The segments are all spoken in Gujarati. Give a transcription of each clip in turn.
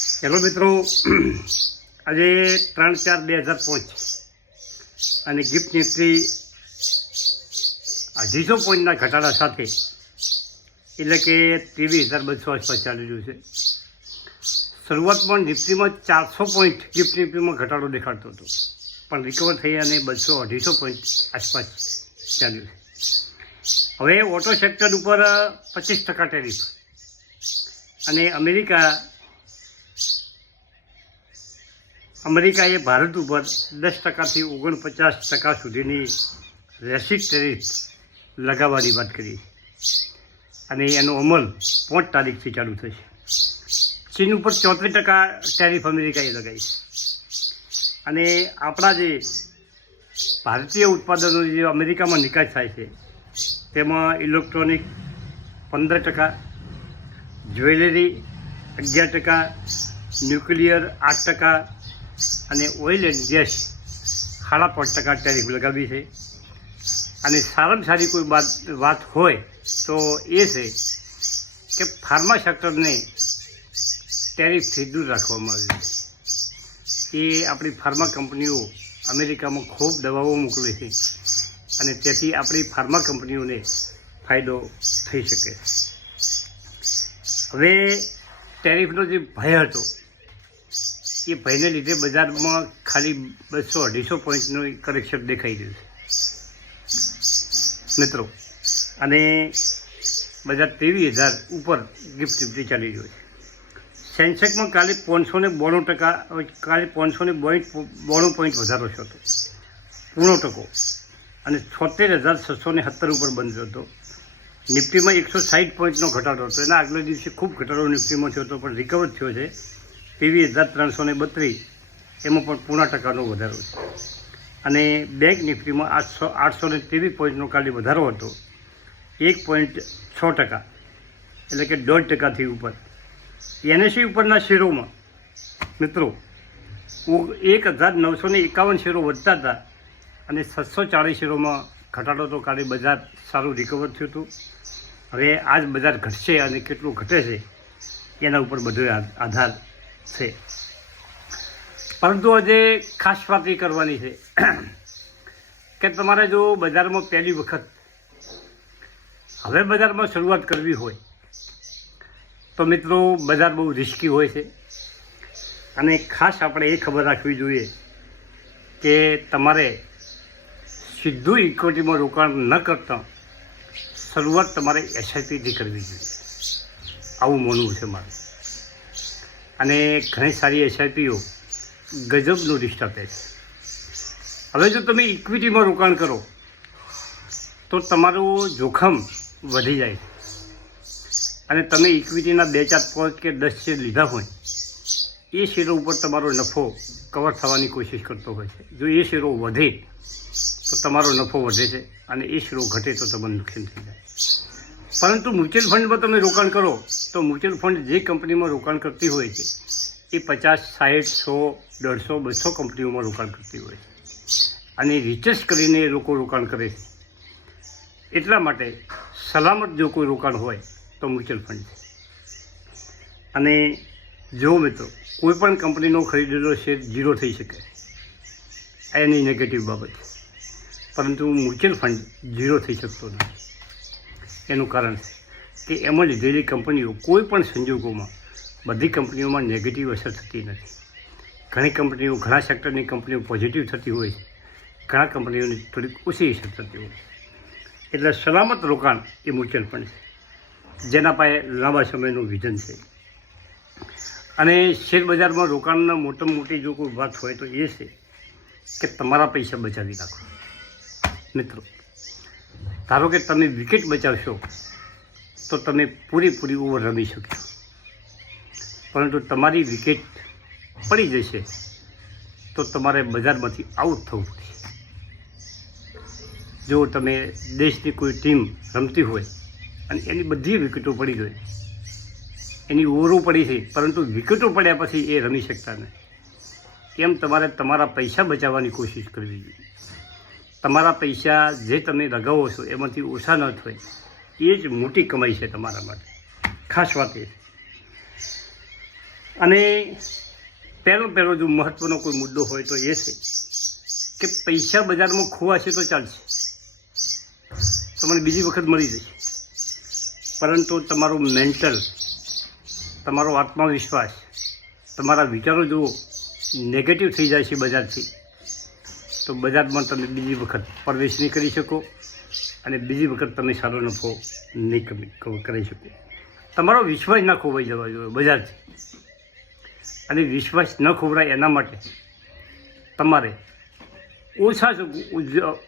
હેલો મિત્રો, આજે 3/4/2005 અને ગિફ્ટ નિફ્ટી 250 પોઈન્ટના ઘટાડા સાથે, એટલે કે 23,200 આસપાસ ચાલી રહ્યું છે. શરૂઆતમાં નિફ્ટીમાં 400 પોઈન્ટ ગિફ્ટ નિફ્ટીમાં ઘટાડો દેખાડતો હતો, પણ રિકવર થઈ અને 200-250 પોઈન્ટ આસપાસ ચાલ્યું છે. હવે ઓટો સેક્ટર ઉપર 25% ટેરિફ અને અમેરિકાએ ભારત ઉપર 10%થી 49% સુધીની રેસિક ટેરિફ લગાવવાની વાત કરી અને એનો અમલ 5 તારીખથી ચાલુ થશે. ચીન ઉપર 34% ટેરિફ અમેરિકાએ લગાવી છે અને આપણા જે ભારતીય ઉત્પાદનો જે અમેરિકામાં નિકાસ થાય છે તેમાં ઇલેક્ટ્રોનિક 15%, જ્વેલરી 11%, ન્યુક્લિયર 8% અને ઓઇલ એન્ડ ગેસ 5.5% ટેરિફ લગાવી છે. અને સારામાં સારી કોઈ વાત હોય તો એ છે કે ફાર્મા સેક્ટરને ટેરિફથી દૂર રાખવામાં આવ્યું છે. એ આપણી ફાર્મા કંપનીઓ અમેરિકામાં ખૂબ દવાઓ મોકલે છે અને તેથી આપણી ફાર્મા કંપનીઓને ફાયદો થઈ શકે. હવે ટેરિફનો જે ભય હતો એ ભયને લીધે બજારમાં ખાલી 200-250 પોઈન્ટનું કરેક્શન દેખાઈ રહ્યું છે મિત્રો. અને બજાર 23,000 ઉપર ગિફ્ટ નિફ્ટી ચાલી રહ્યું છે. સેન્સેક્સમાં કાલે 592 પોઈન્ટ વધારો થયો હતો, પૂર્ણ ટકો, અને 76,670 ઉપર બંધ હતો. નિફ્ટીમાં 160 પોઈન્ટનો ઘટાડો હતો. એના આગલા દિવસે ખૂબ ઘટાડો નિફ્ટીમાં થયો હતો, પણ રિકવર થયો છે 23,332, એમાં પણ પૂર્ણ ટકાનો વધારો છે. અને બેંક નિફ્ટીમાં 823 પોઈન્ટનો કાલે વધારો હતો, 1.6%, એટલે કે 1.5%થી ઉપર. એનએસઈ ઉપરના શેરોમાં મિત્રો 1,951 શેરો વધતા હતા અને 740 શેરોમાં ઘટાડો તો કાલે બજાર સારું રિકવર થયું હતું. હવે આજ બજાર ઘટશે અને કેટલું ઘટે છે એના ઉપર બધો આધાર છે. પરંતુ આજે ખાસ વાત એ કરવાની છે કે તમારે જો બજારમાં પહેલી વખત હવે બજારમાં શરૂઆત કરવી હોય તો મિત્રો બજાર બહુ રિસ્કી હોય છે. અને ખાસ આપણે એ ખબર રાખવી જોઈએ કે તમારે સીધું ઇક્વિટીમાં રોકાણ ન કરતા શરૂઆત તમારે એસઆઈપીથી કરવી જોઈએ, આવું માનવું છે મારું. અને ઘણી સારી એસઆઈપીઓ ગજબનું રિસ્ક આપે છે. હવે જો તમે ઇક્વિટીમાં રોકાણ કરો તો તમારું જોખમ વધી જાય છે. અને તમે ઇક્વિટીના 2-4 કે 10 શેર લીધા હોય, એ શેરો ઉપર તમારો નફો કવર થવાની કોશિશ કરતો હોય છે. જો એ શેરો વધે તો તમારો નફો વધે છે અને એ શેરો ઘટે તો તમને નુકસાન થઈ જાય. પરંતુ મ્યુચ્યુઅલ ફંડમાં તમે રોકાણ કરો તો મ્યુચ્યુઅલ ફંડ જે કંપનીમાં રોકાણ કરતી હોય છે એ 50, 60, 100, 150, 200 કંપનીઓમાં રોકાણ કરતી હોય છે અને રિસર્ચ કરીને એ લોકો રોકાણ કરે છે. એટલા માટે સલામત જો કોઈ રોકાણ હોય તો મ્યુચ્યુઅલ ફંડ છે. અને જો મિત્રો કોઈ પણ કંપનીનો ખરીદેલો શેર 0 થઈ શકે, એની નેગેટિવ બાબત છે, પરંતુ મ્યુચ્યુઅલ ફંડ 0 થઈ શકતો નથી. એનું કારણ છે કે એમાં લીધેલી કંપનીઓ કોઈ પણ સંજોગોમાં બધી કંપનીઓમાં નેગેટિવ અસર થતી નથી. ઘણી કંપનીઓ, ઘણા સેક્ટરની કંપનીઓ પોઝિટિવ થતી હોય છે, ઘણા કંપનીઓની થોડીક ઓછી અસર થતી હોય છે. એટલે સલામત રોકાણ એ મ્યુચ્યુઅલ ફંડ છે, જેના પાસે લાંબા સમયનું વિઝન છે. અને શેર બજારમાં રોકાણના મોટામાં મોટી જો કોઈ વાત હોય તો એ છે કે તમારા પૈસા બચાવી રાખો મિત્રો. ધારો કે તમે વિકેટ બચાવશો તો તમે પૂરેપૂરી ઓવર રમી શકશો, પરંતુ તમારી વિકેટ પડી જશે તો તમારે બજારમાંથી આઉટ થવું પડશે. જો તમે દેશની કોઈ ટીમ રમતી હોય અને એની બધી વિકેટો પડી ગઈ, એની ઓવરો પડી છે, પરંતુ વિકેટો પડ્યા પછી એ રમી શકતા નથી. એમ તમારે તમારા પૈસા બચાવવાની કોશિશ કરવી જોઈએ. તમારા પૈસા જે તમે લગાવો છો એમાંથી ઓછા ન થાય, એ જ મોટી કમાઈ છે તમારા માટે. ખાસ વાત એ અને પહેલો જો મહત્ત્વનો કોઈ મુદ્દો હોય તો એ છે કે પૈસા બજારમાં ખોવાશે તો ચાલશે, તમને બીજી વખત મળી જશે, પરંતુ તમારું મેન્ટલ, તમારો આત્મવિશ્વાસ, તમારા વિચારો જો નેગેટિવ થઈ જાય છે બજારથી, તો બજારમાં તમે બીજી વખત પ્રવેશ નહીં કરી શકો અને બીજી વખત તમે સારો નફો નહીં કરી શકો. તમારો વિશ્વાસ ના ખોવાઈ જવા જોઈએ બજારથી, અને વિશ્વાસ ન ખોવરાય એના માટે તમારે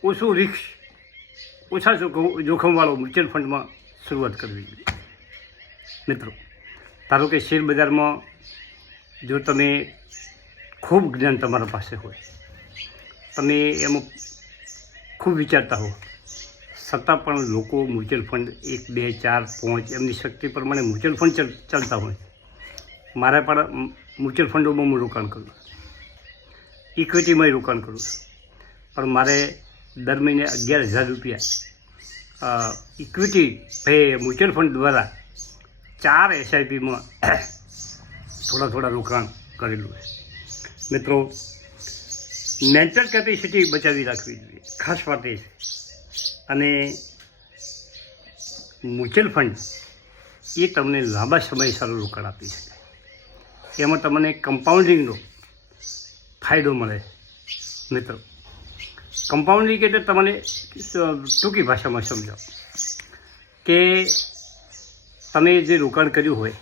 ઓછું રિસ્ક, ઓછા જોખમવાળો મ્યુચ્યુઅલ ફંડમાં શરૂઆત કરવી જોઈએ. મિત્રો, ધારો કે શેર બજારમાં જો તમે ખૂબ જ્ઞાન તમારા પાસે હોય, તમે એમાં ખૂબ વિચારતા હો, છતાં પણ લોકો મ્યુચ્યુઅલ ફંડ 1, 2, 4, 5 એમની શક્તિ પ્રમાણે મ્યુચ્યુઅલ ફંડ ચાલતા હોય. મારા પણ મ્યુચ્યુઅલ ફંડોમાં હું રોકાણ કરું, ઇક્વિટીમાં રોકાણ કરું છું, પણ મારે દર મહિને 11,000 રૂપિયા ઇક્વિટી મ્યુચ્યુઅલ ફંડ દ્વારા 4 SIPમાં થોડા રોકાણ કરેલું છે. મિત્રો, મેન્ટલ કેપેસિટી બચાવી રાખવી જોઈએ, ખાસ વાત એ છે. અને મ્યુચ્યુઅલ ફંડ એ તમને લાંબા સમય સારું રોકાણ આપી શકે, એમાં તમને કમ્પાઉન્ડિંગનો ફાયદો મળે. મિત્રો, કમ્પાઉન્ડિંગ એટલે તમને ટૂંકી ભાષામાં સમજાવો કે તમે જે રોકાણ કર્યું હોય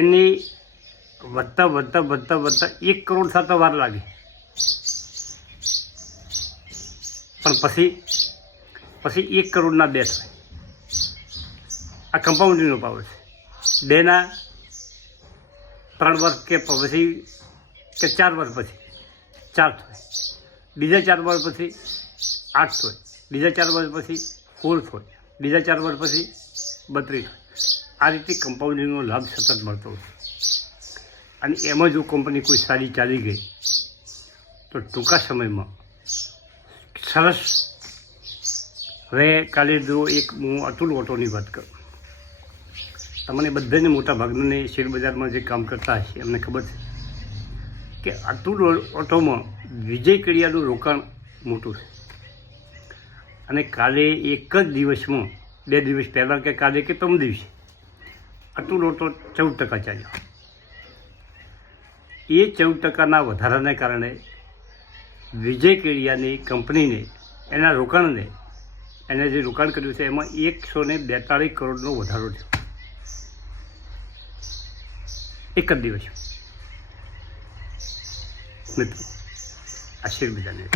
એની વધતા 1 કરોડ થતા વાર લાગે, પણ પછી 1 કરોડના 2 થાય. આ કમ્પાઉન્ડિંગનો પાવર છે. 2ના 3 વર્ષ કે પછી કે 4 વર્ષ પછી 4 થાય, બીજા 4 વર્ષ પછી 8 થાય, બીજા 4 વર્ષ પછી 16 થાય, બીજા 4 વર્ષ પછી 32 થાય. આ રીતે કમ્પાઉન્ડિંગનો લાભ સતત મળતો હોય. અને એમાં જો કંપની કોઈ સારી ચાલી ગઈ તો ટૂંકા સમયમાં સરસ. હવે કાલે જો હું અતુલ ઓટોની વાત કરું, તમને બધાને મોટા ભાગને શેર બજારમાં જે કામ કરતા હશે એમને ખબર છે કે અતુલ ઓટોમાં વિજય કડિયાનું રોકાણ મોટું છે. અને કાલે એક જ દિવસમાં 2 દિવસ પહેલાં કે કાલે કે 3 દિવસે અતુલ ઓટો 14% ચાલ્યો. એ 14% વધારાને કારણે વિજય કડિયાની કંપનીને એના રોકાણને, એને જે રોકાણ કર્યું છે એમાં 142 કરોડનો વધારો થયો એક જ દિવસ. મિત્રો, આ શેર બજારની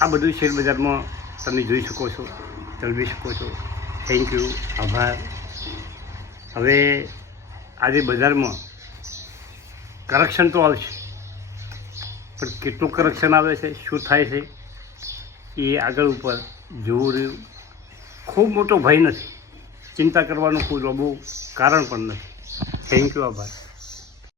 આ બધું શેર બજારમાં તમે જોઈ શકો છો, ચલાવી શકો છો. થેન્ક યુ, આભાર. હવે આજે બજારમાં કરક્શન તો આવશે, પણ કેટલું કરક્શન આવે છે, શું થાય છે એ આગળ ઉપર જોવું રહ્યું. ખૂબ મોટો ભય નથી, ચિંતા કરવાનું કોઈ લાંબુ કારણ પણ નથી. થેન્ક યુ, આભાર.